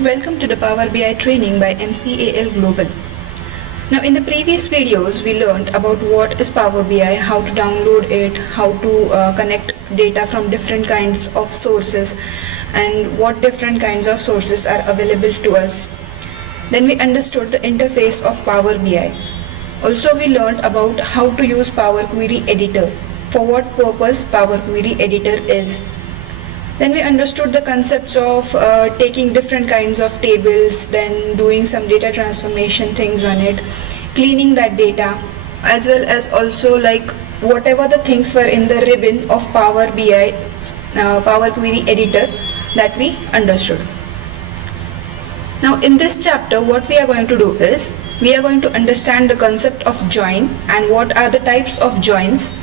Welcome to the Power BI training by MCAL Global. Now in the previous videos we learned about what is Power BI, how to download it, how to connect data from different kinds of sources and what different kinds of sources are available to us. Then we understood the interface of Power BI. Also we learned about how to use Power Query Editor, for what purpose Power Query Editor is. Then we understood the concepts of taking different kinds of tables, then doing some data transformation things on it, cleaning that data, as well as also like whatever the things were in the ribbon of Power BI, Power Query Editor that we understood. Now in this chapter what we are going to do is, we are going to understand the concept of join and what are the types of joins,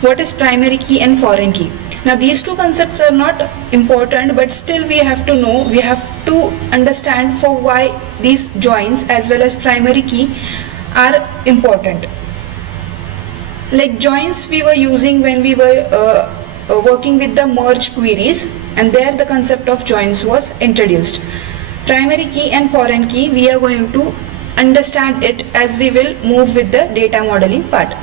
what is primary key and foreign key. Now these two concepts are not important, but still we have to know, we have to understand for why these joins as well as primary key are important. Like joins we were using when we were working with the merge queries, and there the concept of joins was introduced. Primary key and foreign key we are going to understand it as we will move with the data modeling part.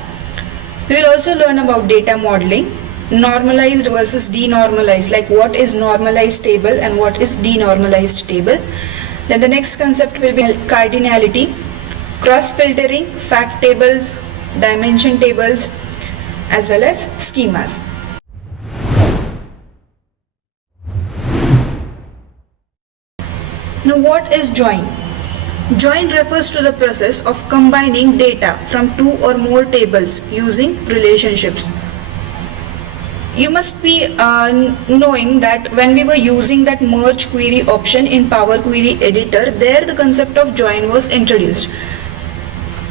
We will also learn about data modeling, normalized versus denormalized, like what is normalized table and what is denormalized table. Then the next concept will be cardinality, cross filtering, fact tables, dimension tables, as well as schemas. Now what is join? Join refers to the process of combining data from two or more tables using relationships. You must be knowing that when we were using that merge query option in Power Query Editor, there the concept of join was introduced.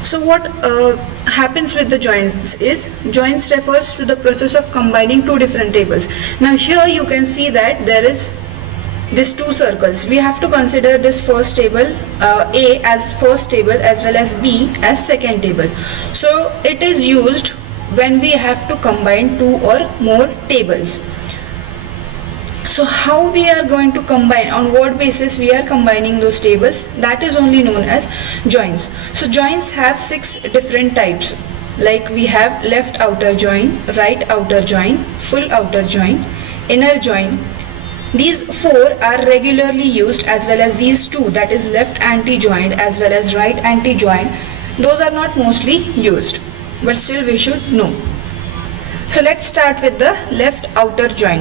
So what happens with the joins is, joins refers to the process of combining two different tables. Now here you can see that there is these two circles. We have to consider this first table, A as first table as well as B as second table. So it is used when we have to combine two or more tables. So how we are going to combine, on what basis we are combining those tables, that is only known as joins. So joins have 6 different types, like we have left outer join, right outer join, full outer join, inner join. These 4 are regularly used, as well as these 2, that is left anti-joined as well as right anti-joined. Those are not mostly used, but still we should know. So let's start with the left outer join.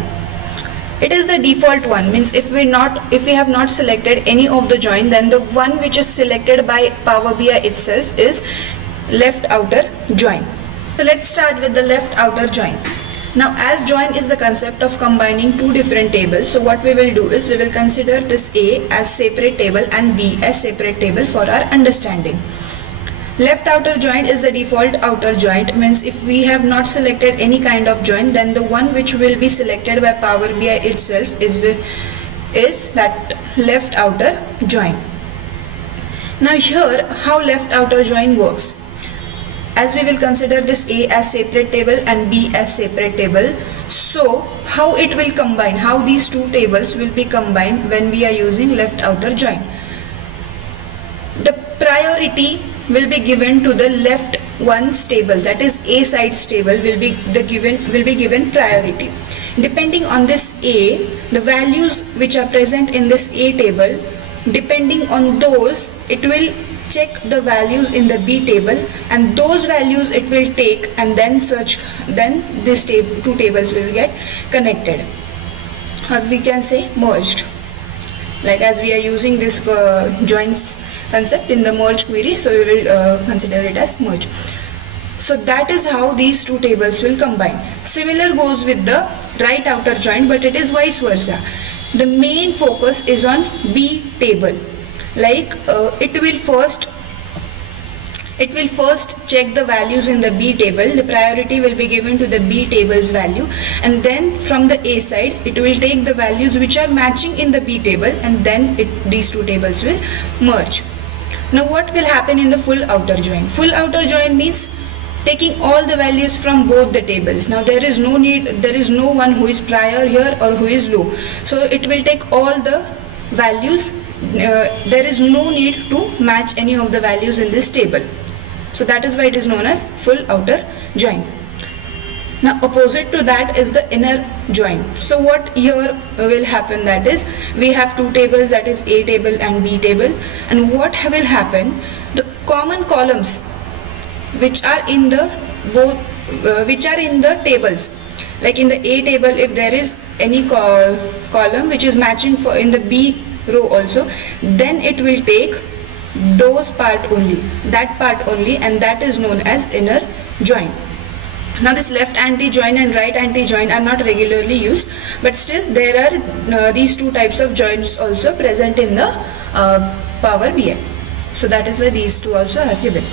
It is the default one, means if we have not selected any of the join, then the one which is selected by Power BI itself is left outer join. So let's start with the left outer join. Now as join is the concept of combining two different tables, so what we will do is we will consider this A as separate table and B as separate table for our understanding. Left outer joint is the default outer joint, means if we have not selected any kind of joint, then the one which will be selected by Power BI itself is that left outer joint. Now here how left outer joint works, as we will consider this A as separate table and B as separate table. So how it will combine, how these two tables will be combined when we are using left outer joint. The priority will be given to the left one's tables, that is A side's table will be given priority. Depending on this A, the values which are present in this A table, depending on those, it will check the values in the B table, and those values it will take and then search, then these two tables will get connected, or we can say merged, like as we are using this joins concept in the merge query, so we will consider it as merge. So that is how these two tables will combine. Similar goes with the right outer joint, but it is vice versa. The main focus is on B table, like it will first check the values in the B table, the priority will be given to the B table's value, and then from the A side it will take the values which are matching in the B table, and then these two tables will merge. Now what will happen in the full outer join? Full outer join means taking all the values from both the tables. Now there is no one who is prior here or who is low, so it will take all the values there is no need to match any of the values in this table. So that is why it is known as full outer join. Now opposite to that is the inner join. So what here will happen, that is we have two tables, that is A table and B table, and what will happen, the common columns which are in the tables, like in the A table, if there is any column which is matching for in the B row also, then it will take those part only, that part only, and that is known as inner join. Now this left anti-join and right anti-join are not regularly used, but still there are these two types of joins also present in the Power BI. So that is why these two also have given.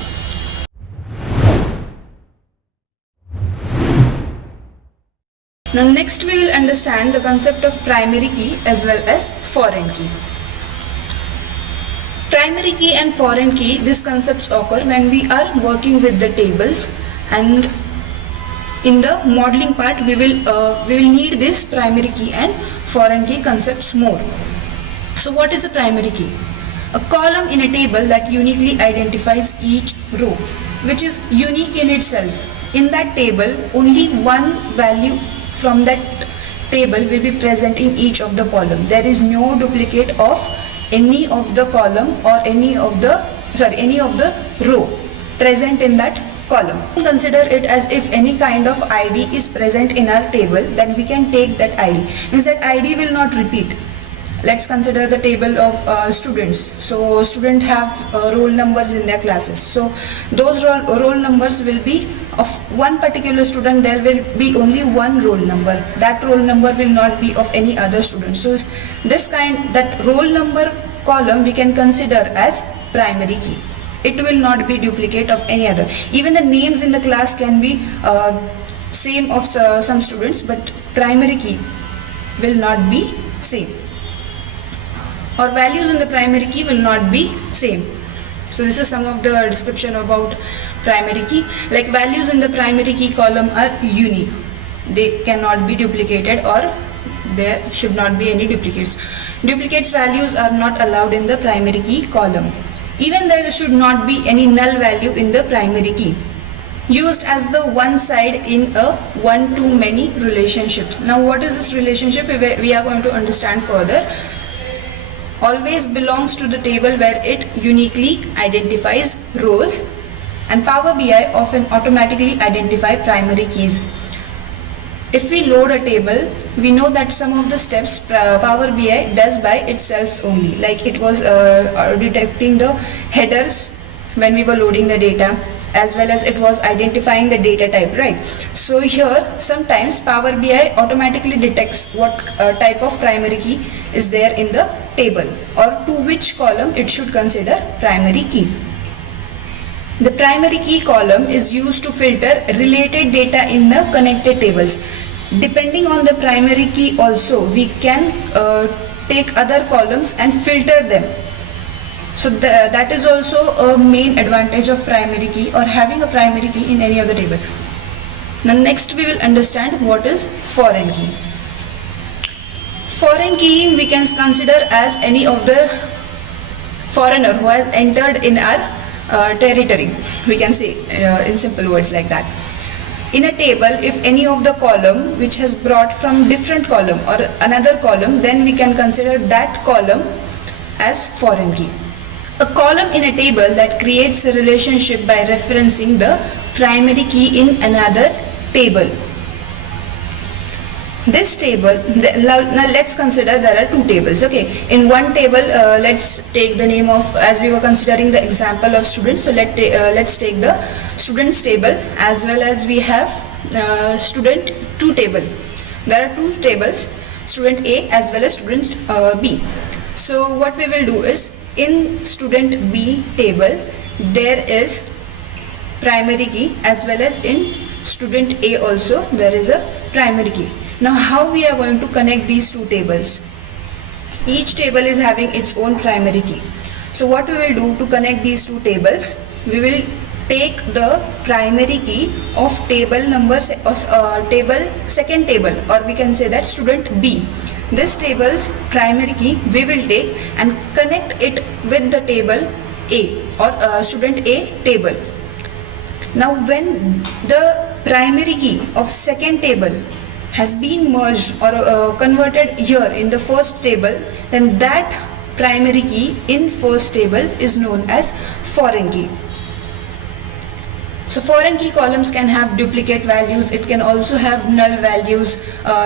Now next we will understand the concept of primary key as well as foreign key. Primary key and foreign key, these concepts occur when we are working with the tables, and in the modeling part we will need this primary key and foreign key concepts more. So what is a primary key? A column in a table that uniquely identifies each row, which is unique in itself. In that table, only one value from that table will be present in each of the column. There is no duplicate of any of the column or any of the row present in that column. Consider it as if any kind of ID is present in our table, then we can take that ID. Means that ID will not repeat. Let's consider the table of students. So students have roll numbers in their classes. So those roll numbers will be of one particular student. There will be only one roll number. That roll number will not be of any other student. So that roll number column we can consider as primary key. It will not be duplicate of any other. Even the names in the class can be same of some students, but primary key will not be same, or values in the primary key will not be same. So this is some of the description about primary key. Like values in the primary key column are unique. They cannot be duplicated, or there should not be any duplicates. Duplicates values are not allowed in the primary key column. Even there should not be any null value in the primary key, used as the one side in a one-to-many relationships. Now what is this relationship? We are going to understand further. Always belongs to the table where it uniquely identifies rows, and Power BI often automatically identify primary keys. If we load a table, we know that some of the steps Power BI does by itself only, like it was detecting the headers when we were loading the data, as well as it was identifying the data type, right? So here sometimes Power BI automatically detects what type of primary key is there in the table, or to which column it should consider primary key. The primary key column is used to filter related data in the connected tables. Depending on the primary key also, we can take other columns and filter them. So that is also a main advantage of primary key, or having a primary key in any other table. Now next we will understand what is foreign key. Foreign key we can consider as any of the foreigner who has entered in our territory, we can say in simple words like that. In a table, if any of the column which has brought from different column or another column, then we can consider that column as foreign key. A column in a table that creates a relationship by referencing the primary key in another table. This table, now let's consider there are two tables, okay. In one table, let's take the name of, as we were considering the example of students, so let's take the students table, as well as we have student 2 table. There are two tables, student A as well as student B. So what we will do is, in student B table, there is primary key, as well as in student A also there is a primary key. Now how we are going to connect these two tables? Each table is having its own primary key. So what we will do to connect these two tables, we will take the primary key of table number second table, or we can say that student B. This table's primary key we will take and connect it with the table A, or student A table. Now when the primary key of second table has been merged or converted here in the first table, then that primary key in first table is known as foreign key. So foreign key columns can have duplicate values. It can also have null values,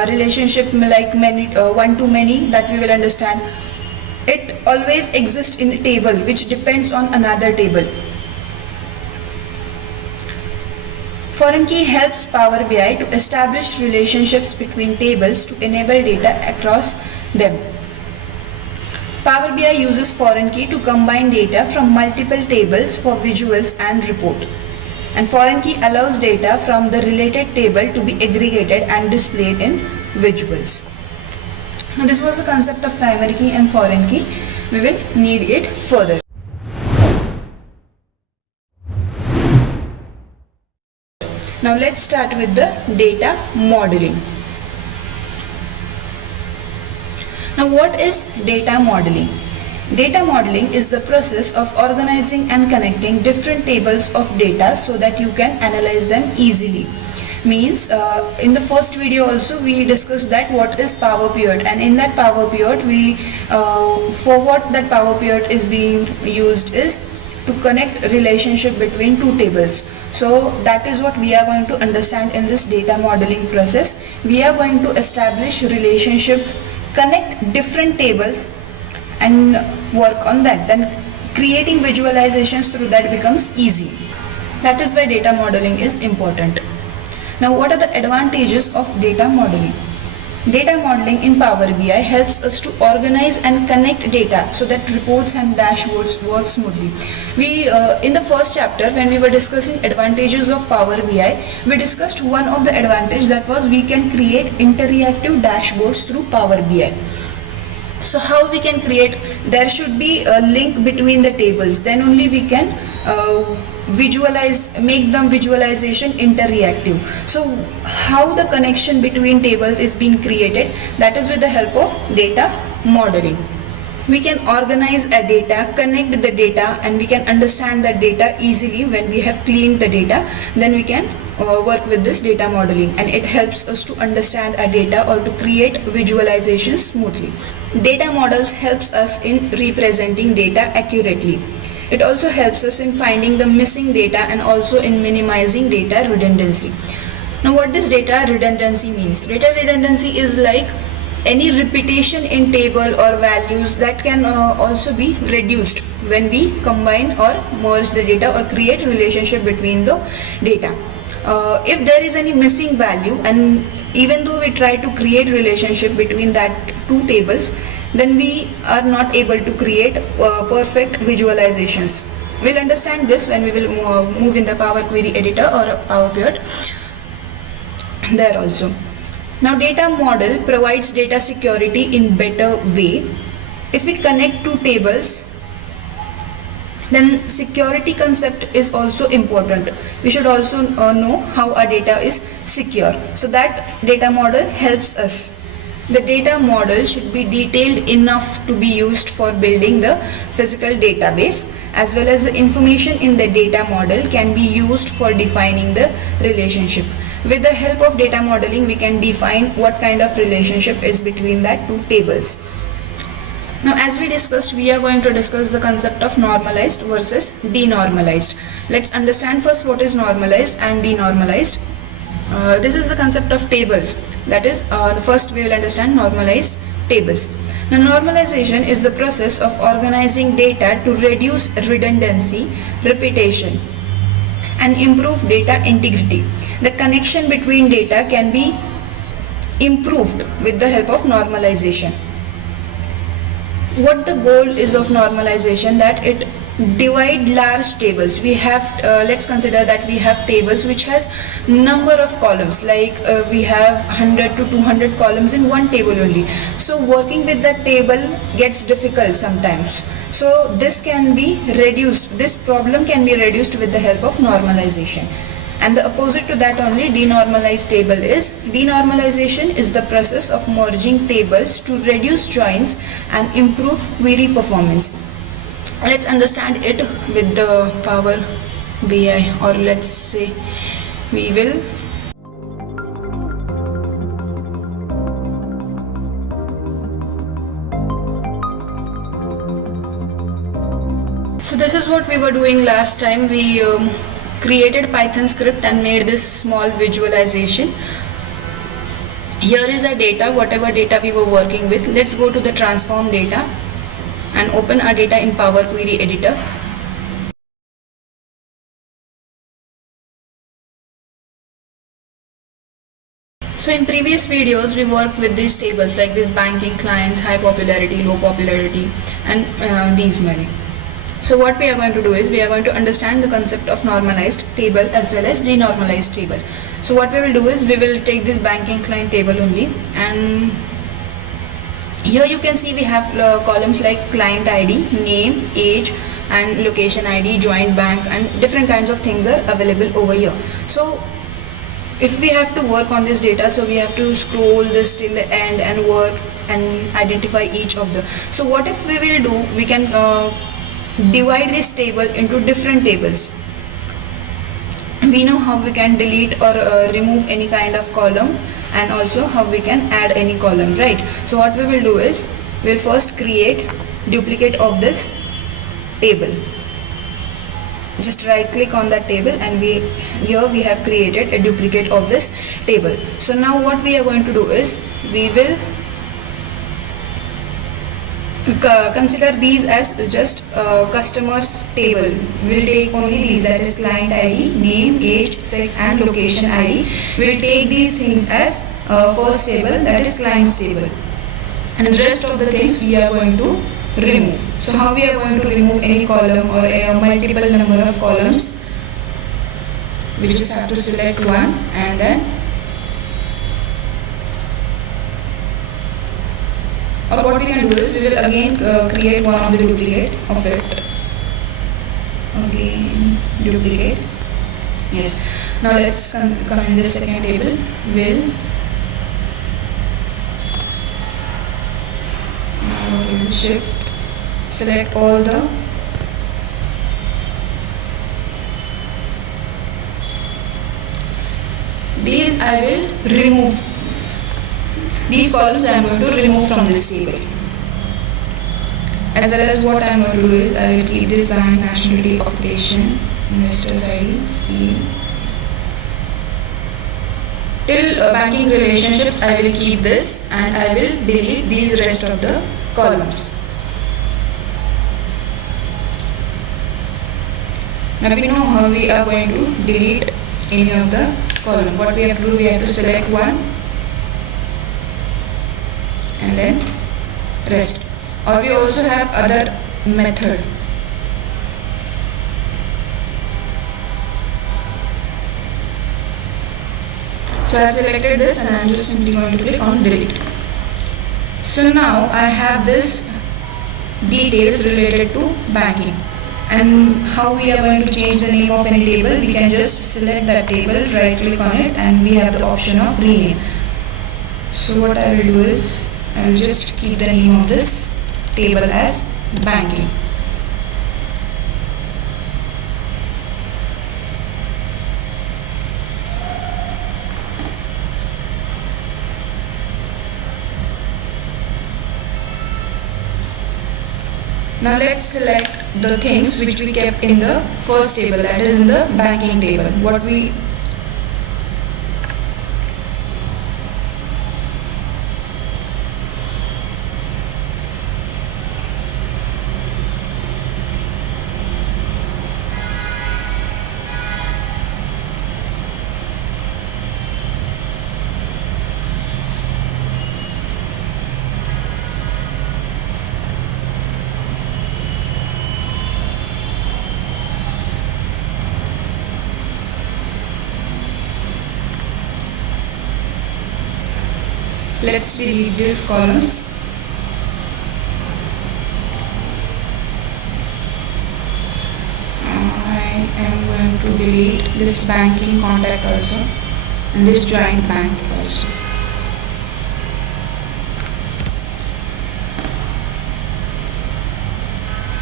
relationship like many, one to many, that we will understand. It always exists in a table which depends on another table. Foreign key helps Power BI to establish relationships between tables to enable data across them. Power BI uses foreign key to combine data from multiple tables for visuals and report. And foreign key allows data from the related table to be aggregated and displayed in visuals. Now this was the concept of primary key and foreign key. We will need it further. Now let's start with the data modeling. Now what is data modeling? Data modeling is the process of organizing and connecting different tables of data so that you can analyze them easily. Means in the first video also we discussed that what is Power Pivot, and in that Power Pivot we for what that Power Pivot is being used is to connect relationship between two tables. So that is what we are going to understand in this data modeling process. We are going to establish relationship, connect different tables and work on that. Then creating visualizations through that becomes easy. That is why data modeling is important. Now what are the advantages of data modeling? Data modeling in Power BI helps us to organize and connect data so that reports and dashboards work smoothly. We in the first chapter, when we were discussing advantages of Power BI, we discussed one of the advantage, that was we can create interactive dashboards through Power BI. So how we can create? There should be a link between the tables, then only we can make them visualization interactive. So how the connection between tables is being created? That is with the help of data modeling. We can organize a data, connect the data, and we can understand the data easily. When we have cleaned the data, then we can work with this data modeling, and it helps us to understand our data or to create visualizations smoothly. Data models helps us in representing data accurately. It also helps us in finding the missing data and also in minimizing data redundancy. Now what does data redundancy means? Data redundancy is like any repetition in table or values that can also be reduced when we combine or merge the data or create relationship between the data. If there is any missing value, and even though we try to create relationship between that two tables, then we are not able to create perfect visualizations. We'll understand this when we will move in the Power Query Editor or Power Pivot there also. Now data model provides data security in better way. If we connect two tables, then security concept is also important. We should also know how our data is secure. So that data model helps us. The data model should be detailed enough to be used for building the physical database, as well as the information in the data model can be used for defining the relationship. With the help of data modeling, we can define what kind of relationship is between that two tables. Now as we discussed, we are going to discuss the concept of normalized versus denormalized. Let's understand first what is normalized and denormalized. This is the concept of tables. That is, first we will understand normalized tables. Now normalization is the process of organizing data to reduce redundancy, repetition, and improve data integrity. The connection between data can be improved with the help of normalization. What the goal is of normalization? That it divide large tables. We have let's consider that we have tables which has number of columns, like we have 100 to 200 columns in one table only. So working with that table gets difficult sometimes. So this can be reduced, this problem can be reduced with the help of normalization. And the opposite to that only, denormalized table is. Denormalization is the process of merging tables to reduce joins and improve query performance. Let's understand it with the Power BI, or let's say we will So this is what we were doing last time. We created Python script and made this small visualization. Here is our data, whatever data we were working with. Let's go to the transform data and open our data in Power Query Editor. So in previous videos we worked with these tables like this: banking clients, high popularity, low popularity, and these many. So what we are going to do is we are going to understand the concept of normalized table as well as denormalized table. So what we will do is we will take this banking client table only, and here you can see we have columns like client ID, name, age, and location ID, joint bank, and different kinds of things are available over here. So if we have to work on this data, so we have to scroll this till the end and work and identify each of the. So what if we will do, we can divide this table into different tables. We know how we can delete or remove any kind of column, and also how we can add any column, right? So what we will do is we will first create duplicate of this table. Just right click on that table, and here we have created a duplicate of this table. So now what we are going to do is we will consider these as just customers table. We will take only these, that is client ID, name, age, sex, and location ID. We will take these things as first table, that is client's table, and the rest of the things we are going to remove. So how we are going to remove any column or a multiple number of columns? We just have to select one, and then or what we can do is we will again create one of the duplicate of it. Again duplicate. Yes. Now let's come in this second table. Will shift select all the these I will remove. These columns I am going to remove from this table. As well as what I am going to do is I will keep this bank, nationality, occupation, investor's ID, field. Till banking relationships I will keep this, and I will delete these rest of the columns. Now we know how we are going to delete any of the column. What we have to do, we have to select one and then rest. Or we also have other method. So I have selected this, and I am just simply going to click on delete. So now I have this details related to banking, and how we are going to change the name of any table. We can just select that table, right click on it, and we have the option of rename. So what I will do is I will just keep the name of this table as banking. Now let's select the things which we kept in the first table, that is in the banking table. What we Let's delete these columns. I am going to delete this banking contact also and this joint bank also.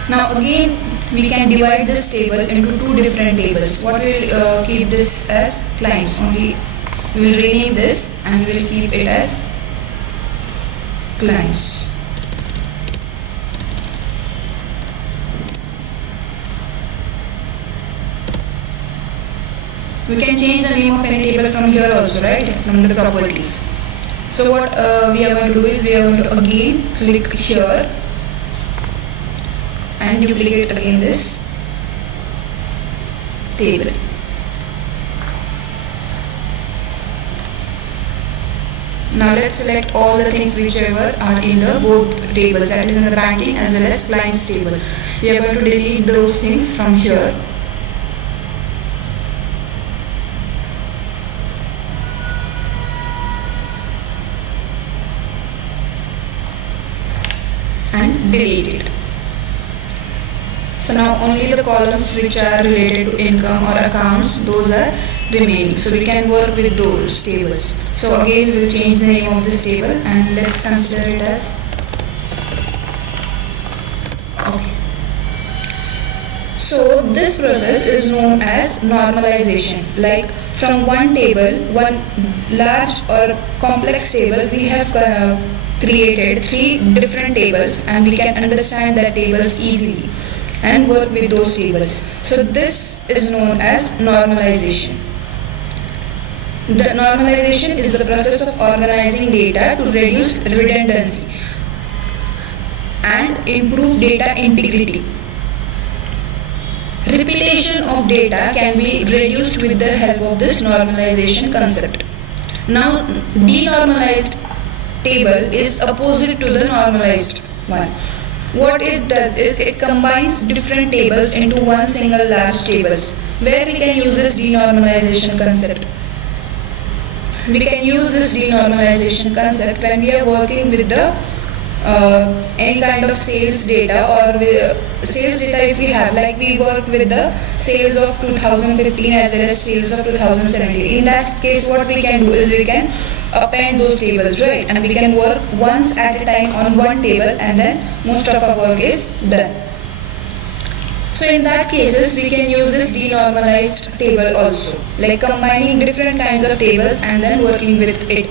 Now again we can divide this table into two different tables. What will keep this as clients only? We will rename this and we will keep it as clients. We can change the name of any table from here also, right? From the properties. So what we are going to do is we are going to again click here and duplicate again this table. Now let's select all the things whichever are in the both tables, that is in the banking as well as clients table. We are going to delete those things from here. And delete it. So now only the columns which are related to income or accounts, those are remaining. So we can work with those tables. So again we will change the name of this table and let's consider it as okay. So this process is known as normalization. Like from one table, one large or complex table, we have created three different tables and we can understand that tables easily and work with those tables. So this is known as normalization. The normalization is the process of organizing data to reduce redundancy and improve data integrity. Repetition of data can be reduced with the help of this normalization concept. Now, denormalized table is opposite to the normalized one. What it does is it combines different tables into one single large tables, where we can use this denormalization concept. We can use this denormalization concept when we are working with the any kind of sales data or sales data if we have, like we worked with the sales of 2015 as well as sales of 2017. In that case what we can do is we can append those tables, right, and we can work once at a time on one table and then most of our work is done. So in that cases we can use this denormalized table also, like combining different kinds of tables and then working with it.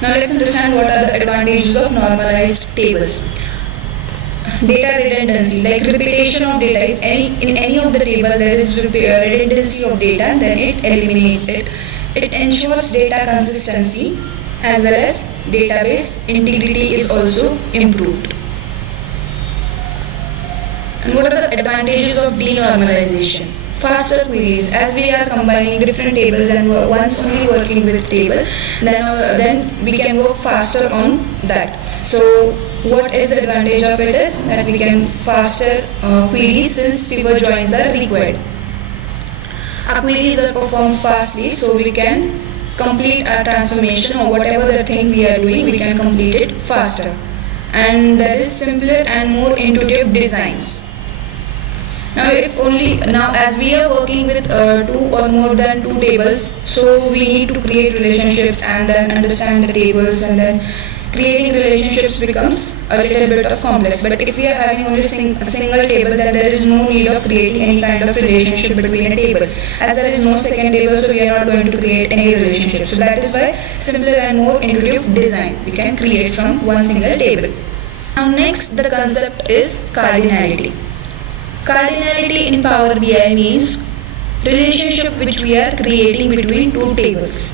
Now let's understand what are the advantages of normalized tables. Data redundancy, like repetition of data. If in any of the table there is redundancy of data, then it eliminates it. It ensures data consistency as well as database integrity is also improved. And what are the advantages of denormalization? Faster queries, as we are combining different tables and once only working with table, then we can work faster on that. So what is the advantage of it is that we can faster queries since fewer joins are required. Our queries are performed fastly, so we can complete our transformation or whatever the thing we are doing, we can complete it faster. And there is simpler and more intuitive designs. Now as we are working with two or more than two tables, so we need to create relationships and then understand the tables, and then creating relationships becomes a little bit of complex. But if we are having only a single table, then there is no need of creating any kind of relationship between a table. As there is no second table, so we are not going to create any relationship. So that is why simpler and more intuitive design we can create from one single table. Now next, the concept is cardinality. Cardinality in Power BI means relationship which we are creating between two tables.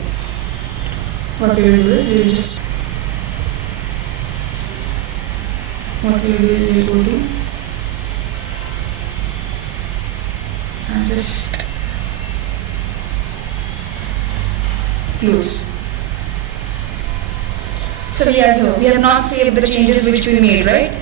What we will do is we will go to and just close. So we are here. We have not saved the changes which we made, right?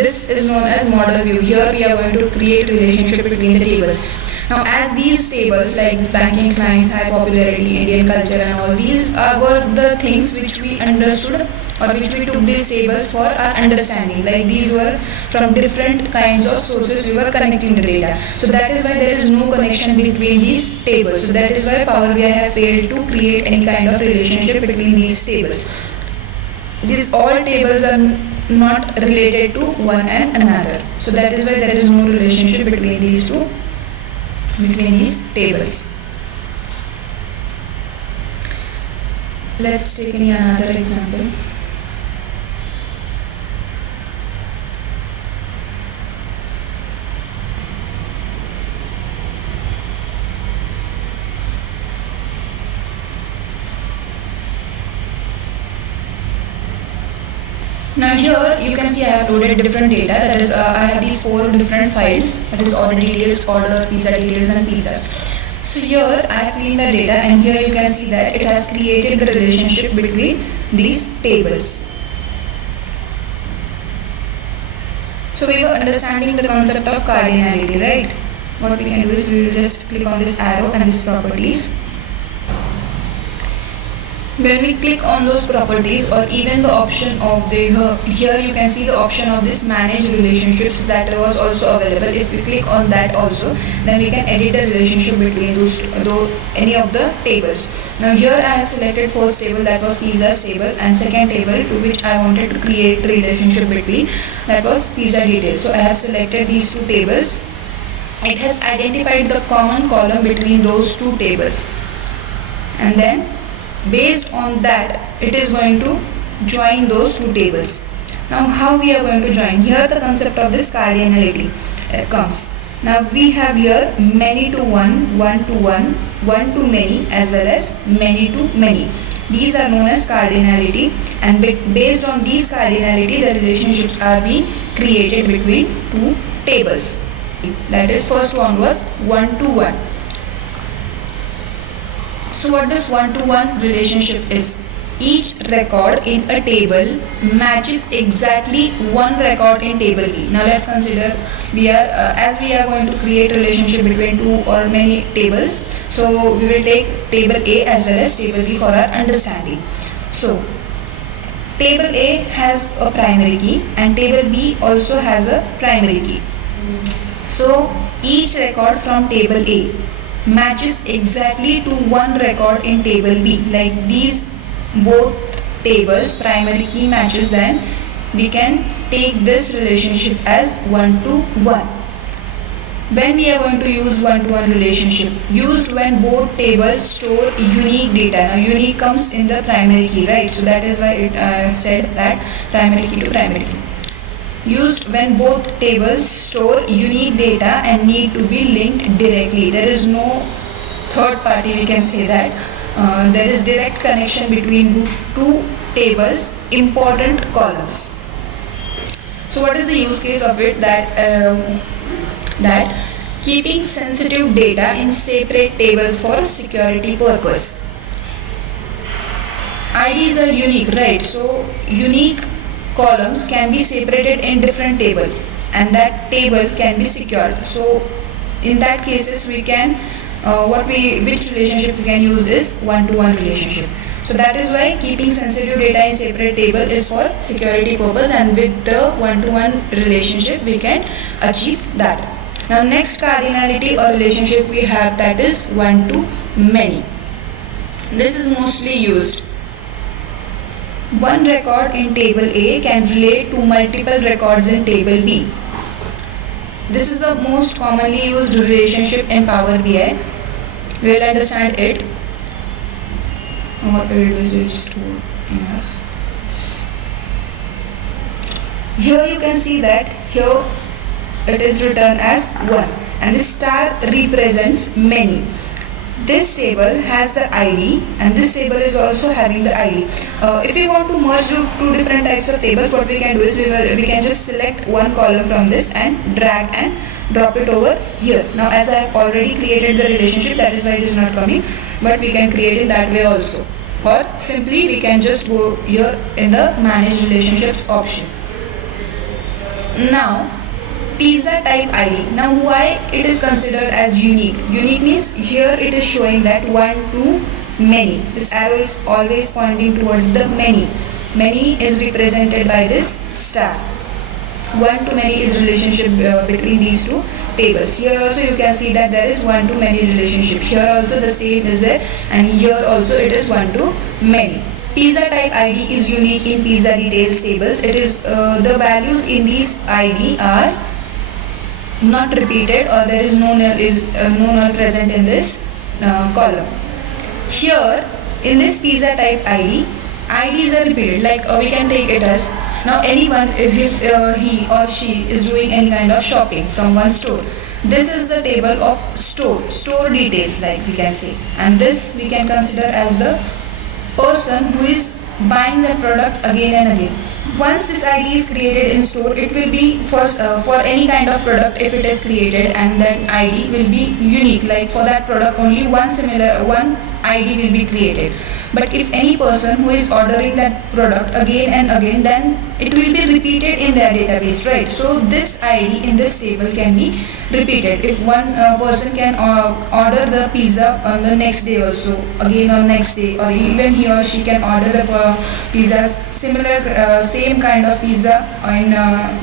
This is known as model view. Here we are going to create relationship between the tables. Now as these tables like this banking clients, high popularity, Indian culture and all these were the things which we understood or which we took these tables for our understanding. Like these were from different kinds of sources we were connecting the data. So that is why there is no connection between these tables. So that is why Power BI have failed to create any kind of relationship between these tables. These all tables are not related to one and another. So that is why there is no relationship between these tables. Let's take another example. Now here you can see I have loaded different data, that is I have these 4 different files, that is order details, order, pizza details and pizzas. So here I have cleaned the data and here you can see that it has created the relationship between these tables. So we were understanding the concept of cardinality, right? What we can do is we will just click on this arrow and these properties. When we click on those properties or even the option of the here you can see the option of this manage relationships that was also available. If we click on that also, then we can edit the relationship between any of the tables. Now here I have selected first table, that was pizzas table, and second table to which I wanted to create relationship between, that was pizza details. So I have selected these 2 tables. It has identified the common column between those 2 tables, and then based on that it is going to join those 2 tables. Now how we are going to join? Here the concept of this cardinality comes. Now we have here many to one, one to one, one to many, as well as many to many. These are known as cardinality, and based on these cardinality the relationships are being created between 2 tables. That is, first one was one to one. So what this one-to-one relationship is? Each record in a table matches exactly one record in table B. Now let's consider as we are going to create relationship between 2 or many tables. So we will take table A as well as table B for our understanding. So table A has a primary key and table B also has a primary key. So each record from table A matches exactly to one record in table B. Like these both tables primary key matches, then we can take this relationship as one to one. When we are going to use one to one relationship? Used when both tables store unique data. Now unique comes in the primary key, right? So that is why it said that primary key to primary key. Used when both tables store unique data and need to be linked directly. There is no third party, we can say that. There is direct connection between 2 tables, important columns. So what is the use case of it? That keeping sensitive data in separate tables for security purpose. IDs are unique, right? So unique columns can be separated in different table and that table can be secured. So in that cases we can which relationship we can use is one-to-one relationship. So that is why keeping sensitive data in separate table is for security purpose, and with the one-to-one relationship we can achieve that. Now next cardinality or relationship we have, that is one to many. This is mostly used. One record in table A can relate to multiple records in table B. This is the most commonly used relationship in Power BI. We will understand it. What we will do is just here you can see that here it is written as 1 and this star represents many. This table has the ID and this table is also having the ID. If we want to merge 2 different types of tables, what we can do is we can just select one column from this and drag and drop it over here. Now as I have already created the relationship, that is why it is not coming, but we can create it that way also. Or simply we can just go here in the manage relationships option. Now, pizza type ID. Now, why it is considered as unique? Unique means here it is showing that one to many. This arrow is always pointing towards the many. Many is represented by this star. One to many is relationship between these two tables. Here also you can see that there is one to many relationship. Here also the same is there, and here also it is one to many. Pizza type ID is unique in pizza details tables. It is the values in these ID are not repeated, or there is no null present in this column. Here in this pizza type ID, IDs are repeated. Like we can take it as, now anyone, if he or she is doing any kind of shopping from one store, this is the table of store details, like we can say, and this we can consider as the person who is buying the products again and again. Once this ID is created in store, it will be for any kind of product. If it is created, and then ID will be unique, like for that product only one ID will be created. But if any person who is ordering that product again and again, then it will be repeated in their database, right? So this ID in this table can be repeated. If one person can order the pizza on the next day also, again on next day, or even he or she can order the pizzas similar, same kind of pizza in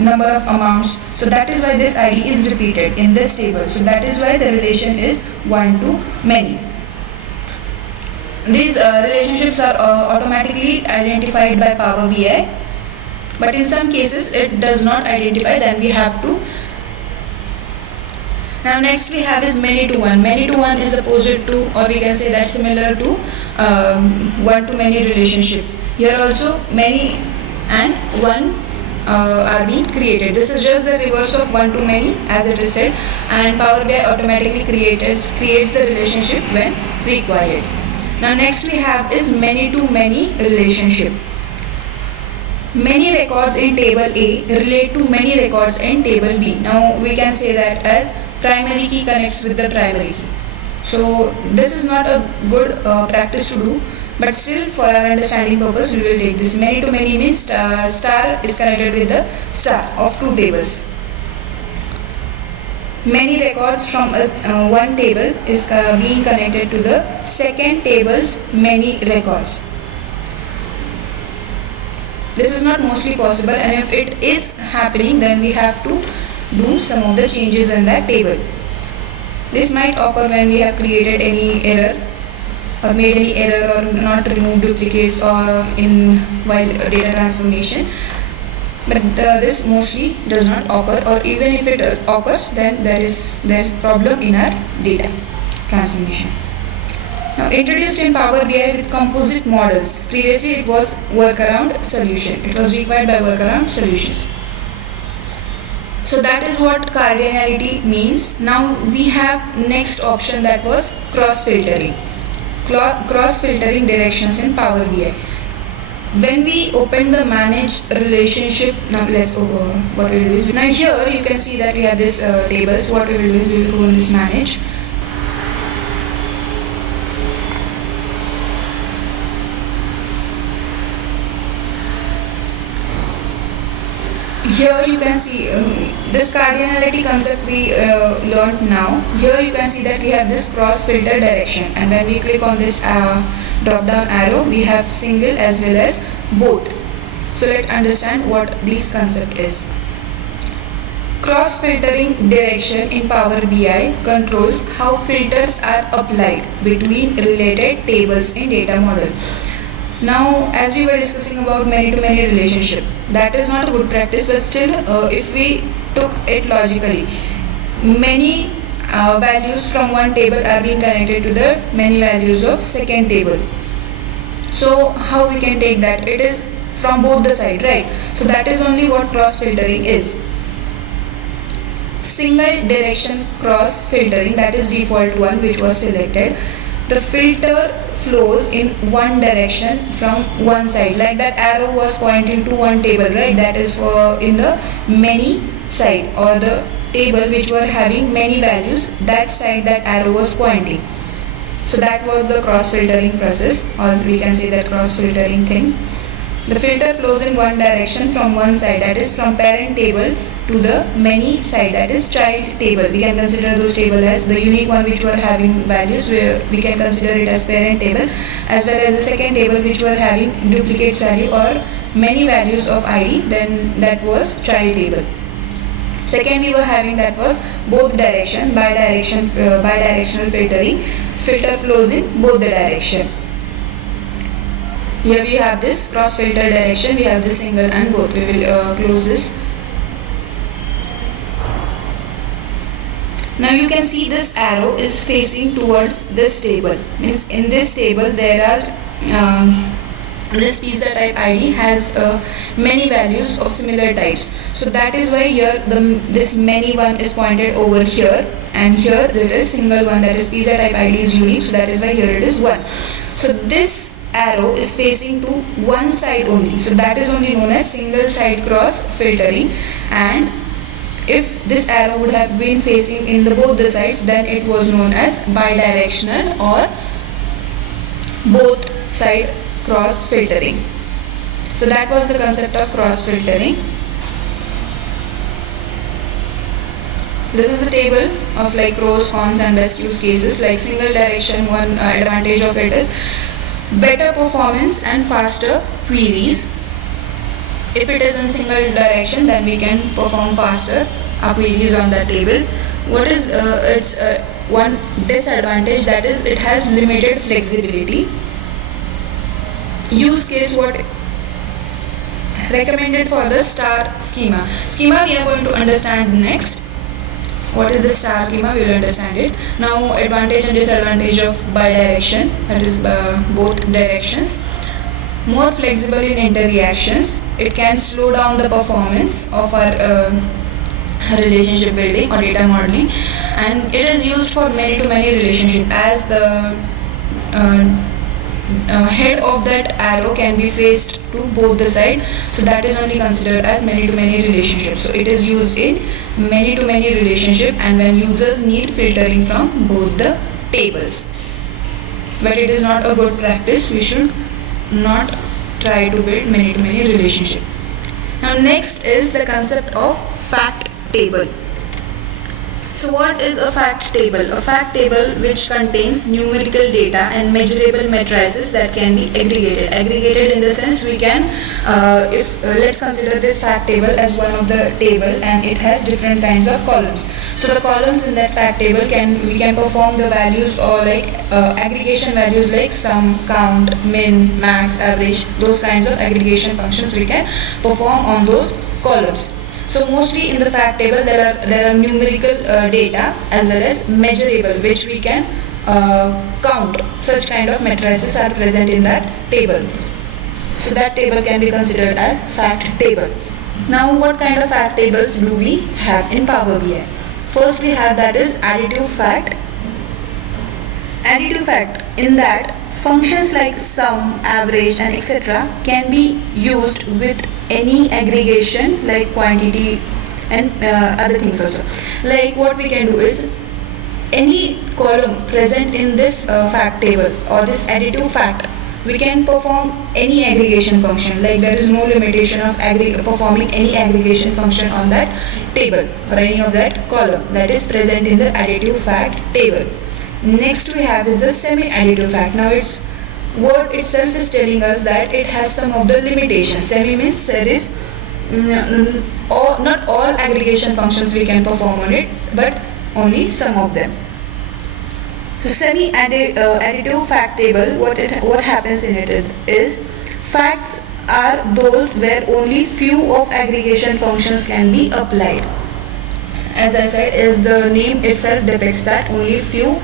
number of amounts. So that is why this ID is repeated in this table. So that is why the relation is one to many. These relationships are automatically identified by Power BI, but in some cases it does not identify, then we have to. Now next we have is many to one. Many to one is opposite to, or we can say that similar to one to many relationship. Here also many and one are being created. This is just the reverse of one to many, as it is said, and Power BI automatically creates the relationship when required. Now next we have is many to many relationship. Many records in table A relate to many records in table B. Now we can say that as primary key connects with the primary key. So this is not a good practice to do, but still for our understanding purpose we will take this. Many to many means star is connected with the star of two tables. Many records from one table is being connected to the second table's many records. This is not mostly possible, and if it is happening, then we have to do some of the changes in that table. This might occur when we have created any error or made any error or not removed duplicates or in while data transformation. But this mostly does not occur, or even if it occurs, then there is problem in our data transformation. Now introduced in Power BI with composite models. Previously it was workaround solution. It was required by workaround solutions. So that is what cardinality means. Now we have next option, that was cross filtering. Cross filtering directions in Power BI. When we open the manage relationship, now let's what we will do is, now here you can see that we have this table. So what we will do is we will go in this manage. Here you can see this cardinality concept we learned now. Here you can see that we have this cross filter direction, and when we click on this drop down arrow, we have single as well as both. So let's understand what this concept is. Cross filtering direction in Power BI controls how filters are applied between related tables in data model. Now, as we were discussing about many to many relationship, that is not a good practice, but still if we took it logically, many values from one table are being connected to the many values of second table. So how we can take that? It is from both the side, right? So that is only what cross filtering is. Single direction cross filtering, that is default one which was selected. The filter flows in one direction from one side, like that arrow was pointing to one table, right? That is for in the many side, or the table which were having many values, that side that arrow was pointing. So that was the cross filtering process, or we can say that cross filtering things. The filter flows in one direction from one side, that is from parent table to the many side, that is child table. We can consider those table as the unique one which were having values, where we can consider it as parent table, as well as the second table which were having duplicates value or many values of id, then that was child table. Second we were having that was both direction, bidirectional filtering. Filter flows in both the direction. Here we have this cross filter direction, we have this single and both. We will close this. Now you can see this arrow is facing towards this table. Means in this table there are this pizza type id has many values of similar types. So that is why here this many one is pointed over here, and here there is single one, that is pizza type id is unique. So that is why here it is 1. So this arrow is facing to one side only. So that is only known as single side cross filtering. And if this arrow would have been facing in both the sides, then it was known as bidirectional or both side cross filtering. So that was the concept of cross filtering. This is a table of like pros, cons and best use cases. Like single direction, one advantage of it is better performance and faster queries. If it is in single direction, then we can perform faster our queries on the table. What is its one disadvantage, that is it has limited flexibility. Use case, what recommended for the star schema. Schema we are going to understand next. What is the star schema? We will understand it. Now advantage and disadvantage of bidirection, that is both directions. More flexible in interactions. It can slow down the performance of our relationship building or data modeling, and it is used for many-to-many relationship, as the head of that arrow can be faced to both the side. So that is only considered as many-to-many relationship. So it is used in many-to-many relationship, and when users need filtering from both the tables. But it is not a good practice. We should not try to build many-to-many relationship. Now next is the concept of fact table. So what is a fact table? A fact table which contains numerical data and measurable matrices that can be aggregated. Aggregated in the sense we can, let's consider this fact table as one of the table, and it has different kinds of columns. So the columns in that fact table we can perform the values or like aggregation values like sum, count, min, max, average. Those kinds of aggregation functions we can perform on those columns. So mostly in the fact table there are numerical data as well as measurable, which we can count. Such kind of matrices are present in that table. So that table can be considered as fact table. Now what kind of fact tables do we have in Power BI? First we have, that is additive fact. Additive fact, in that functions like sum, average and etc. can be used with any aggregation like quantity and other things also. Like what we can do is, any column present in this fact table or this additive fact, we can perform any aggregation function. Like there is no limitation of performing any aggregation function on that table or any of that column that is present in the additive fact table. Next we have is the semi-additive fact. Now its word itself is telling us that it has some of the limitations. Semi means there is not all aggregation functions we can perform on it, but only some of them. So semi-additive fact table, what happens in it is, facts are those where only few of aggregation functions can be applied. As I said, as the name itself depicts, that only few,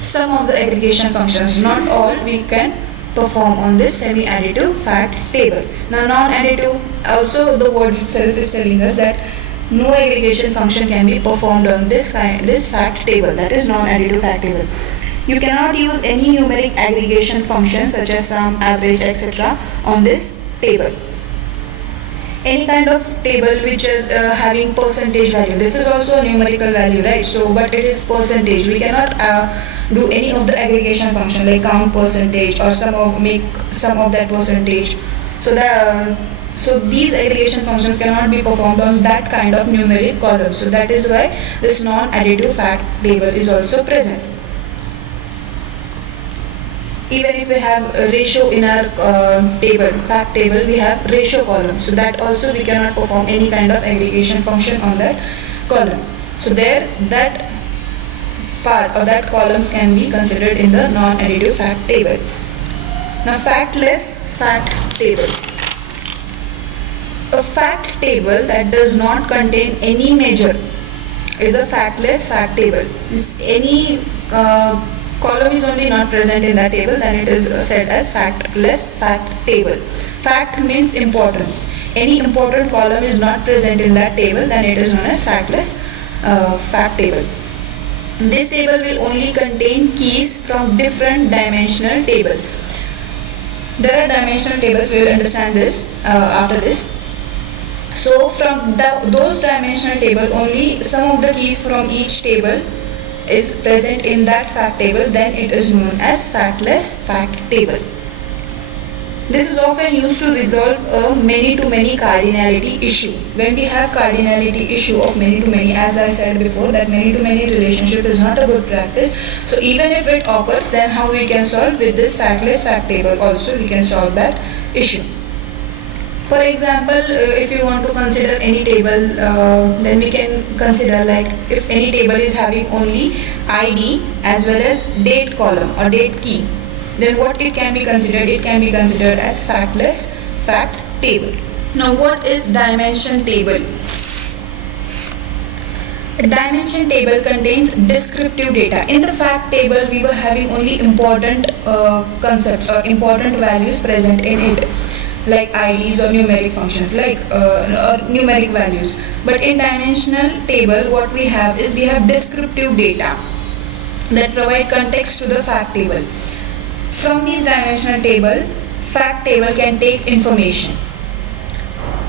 some of the aggregation functions, not all, we can perform on this semi-additive fact table. Now non-additive, also the word itself is telling us that no aggregation function can be performed on this fact table, that is non-additive fact table. You cannot use any numeric aggregation functions such as sum, average, etc. on this table. Any kind of table which is having percentage value, this is also a numerical value, right? So but it is percentage. We cannot do any of the aggregation function like count percentage or make sum of that percentage. So the So these aggregation functions cannot be performed on that kind of numeric column. So that is why this non-additive fact table is also present. Even if we have a ratio in our fact table, we have ratio column. So that also we cannot perform any kind of aggregation function on that column. So there, that part or that columns can be considered in the non-additive fact table. Now factless fact table. A fact table that does not contain any measure is a factless fact table. If any column is only not present in that table, then it is said as factless fact table. Fact means importance. Any important column is not present in that table, then it is known as factless fact table. This table will only contain keys from different dimensional tables. There are dimensional tables, we will understand this after this. So from those dimensional table, only some of the keys from each table is present in that fact table, then it is known as factless fact table. This is often used to resolve a many-to-many cardinality issue. When we have cardinality issue of many-to-many, as I said before, that many-to-many relationship is not a good practice. So even if it occurs, then how we can solve? With this factless fact table also we can solve that issue. For example, if you want to consider any table, then we can consider, like, if any table is having only ID as well as date column or date key, then what it can be considered? It can be considered as factless fact table. Now what is dimension table? A dimension table contains descriptive data. In the fact table, we were having only important concepts or important values present in it, like IDs or numeric functions, like or numeric values. But in dimensional table, what we have is we have descriptive data that provide context to the fact table. From these dimensional table, fact table can take information.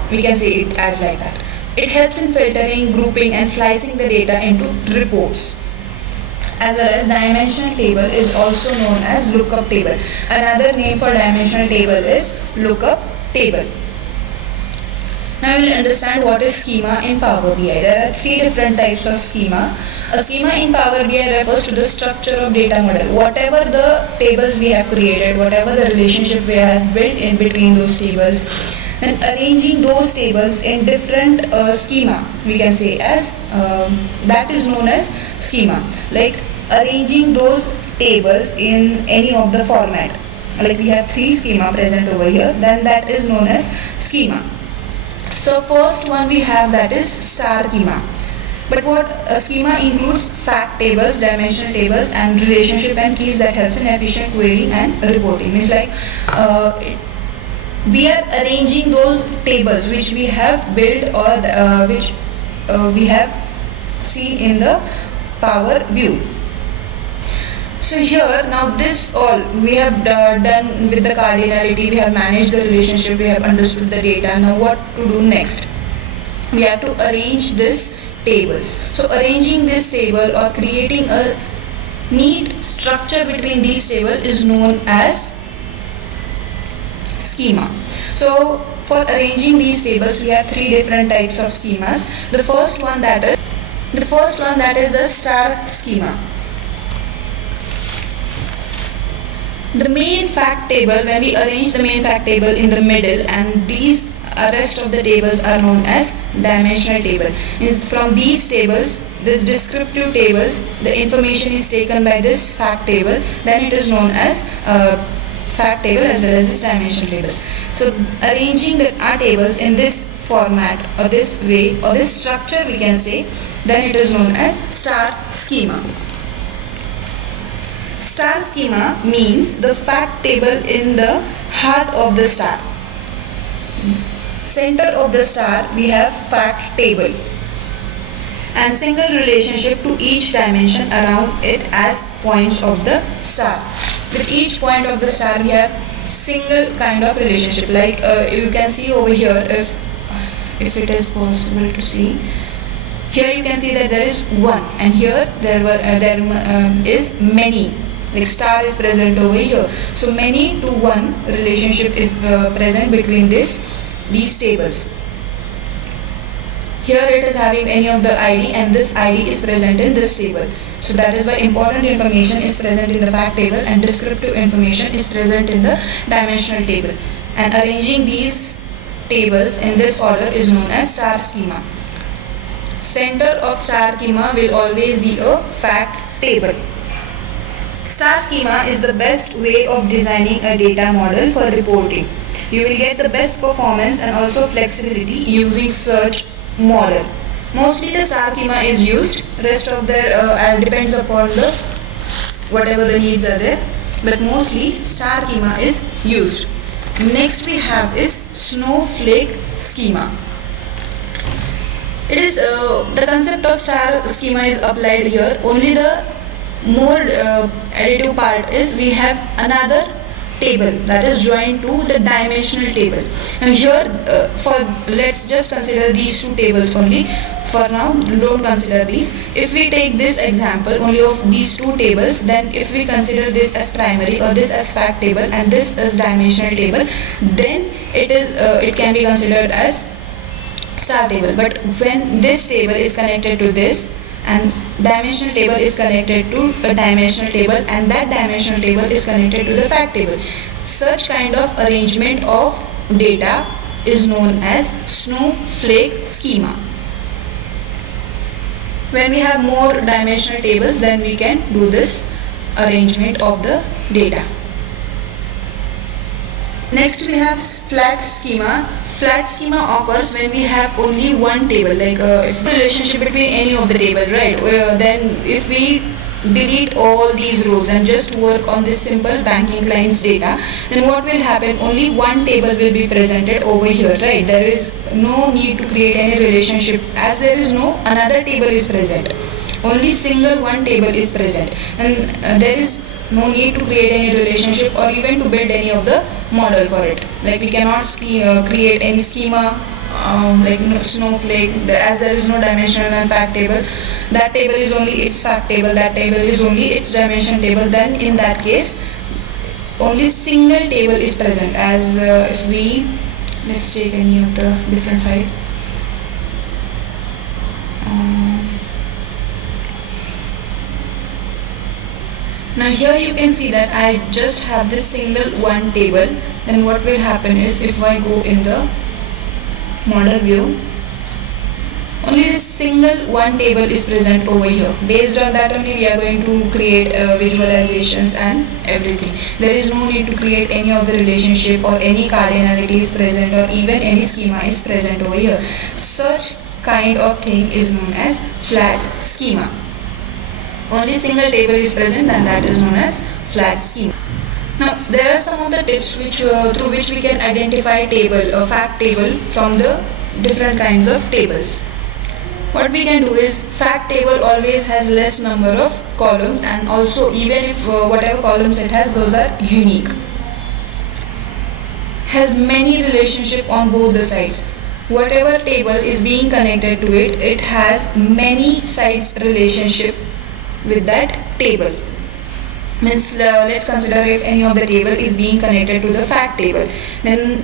We can say it as like that. It helps in filtering, grouping and slicing the data into reports. As well as dimensional table is also known as lookup table. Another name for dimensional table is lookup table. Now we will understand what is schema in Power BI. There are three different types of schema. A schema in Power BI refers to the structure of data model. Whatever the tables we have created, whatever the relationship we have built in between those tables, and arranging those tables in different schema, we can say as that is known as schema. Like arranging those tables in any of the format. Like we have three schema present over here, then that is known as schema. So first one we have, that is star schema. But what a schema includes fact tables, dimensional tables and relationship and keys that helps in efficient querying and reporting. Means like we are arranging those tables which we have built or which we have seen in the Power View. So here now this all we have done with the cardinality, we have managed the relationship, we have understood the data. Now what to do next? We have to arrange this tables. So arranging this table or creating a neat structure between these tables is known as schema. So for arranging these tables, we have three different types of schemas. The first one that is the star schema. The main fact table, when we arrange the main fact table in the middle, and these rest of the tables are known as dimensional table. Is from these tables, this descriptive tables, the information is taken by this fact table, then it is known as fact table as well as this dimensional tables. So arranging our tables in this format or this way or this structure, we can say, then it is known as star schema. Star schema means the fact table in the heart of the star. Center of the star we have fact table and single relationship to each dimension around it as points of the star. With each point of the star we have single kind of relationship, like you can see over here, if it is possible to see. Here you can see that there is one, and here there is many. Like star is present over here. So many to one relationship is present between this these tables. Here it is having any of the ID, and this ID is present in this table. So that is why important information is present in the fact table and descriptive information is present in the dimensional table. And arranging these tables in this order is known as star schema. Center of star schema will always be a fact table. Star schema is the best way of designing a data model for reporting. You will get the best performance and also flexibility using such model. Mostly the star schema is used, rest of the depends upon the whatever the needs are there, but mostly star schema is used. Next we have is snowflake schema. It is the concept of star schema is applied here. Only the more additive part is we have another table that is joined to the dimensional table. And here let's just consider these two tables only. For now, don't consider these. If we take this example only of these two tables, then if we consider this as primary or this as fact table and this as dimensional table, then it can be considered as star table. But when this table is connected to this and dimensional table is connected to a dimensional table and that dimensional table is connected to the fact table, such kind of arrangement of data is known as snowflake schema. When we have more dimensional tables, then we can do this arrangement of the data. Next we have flat schema. Flat schema occurs when we have only one table, like if the relationship between any of the table, right? Then if we delete all these rows and just work on this simple banking clients data, then what will happen? Only one table will be presented over here, right? There is no need to create any relationship as there is no another table is present. Only single one table is present, and there is no need to create any relationship or even to build any of the model for it. Like we cannot create any schema like snowflake, as there is no dimensional and fact table. That table is only its fact table, that table is only its dimension table. Then in that case only single table is present. As if we let's take any of the different file. Now here you can see that I just have this single one table. Then what will happen is if I go in the model view, only this single one table is present over here. Based on that only we are going to create visualizations and everything. There is no need to create any of the relationship or any cardinality is present or even any schema is present over here. Such kind of thing is known as flat schema. Only single table is present and that is known as flat schema. Now there are some of the tips through which we can identify fact table from the different kinds of tables. What we can do is fact table always has less number of columns, and also even if whatever columns it has, those are unique. Has many relationship on both the sides. Whatever table is being connected to it, it has many sides relationship with that table. Means let's consider if any of the table is being connected to the fact table, then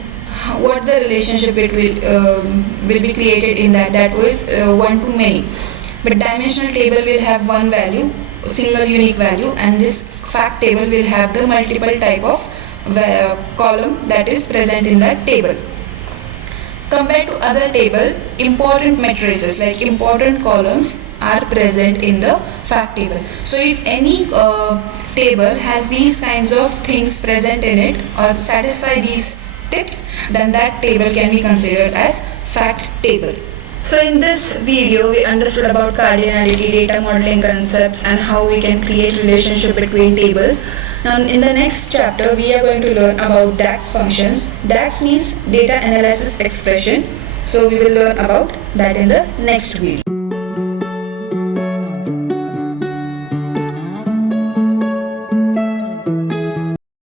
what the relationship it will be created in that was one to many. But dimensional table will have one value, single unique value, and this fact table will have the multiple type of column that is present in that table. Compared to other table, important matrices like important columns are present in the fact table. So if any table has these kinds of things present in it or satisfy these tips, then that table can be considered as fact table. So in this video we understood about cardinality, data modeling concepts, and how we can create relationship between tables. Now in the next chapter we are going to learn about DAX functions. DAX means data analysis expression. So we will learn about that in the next video.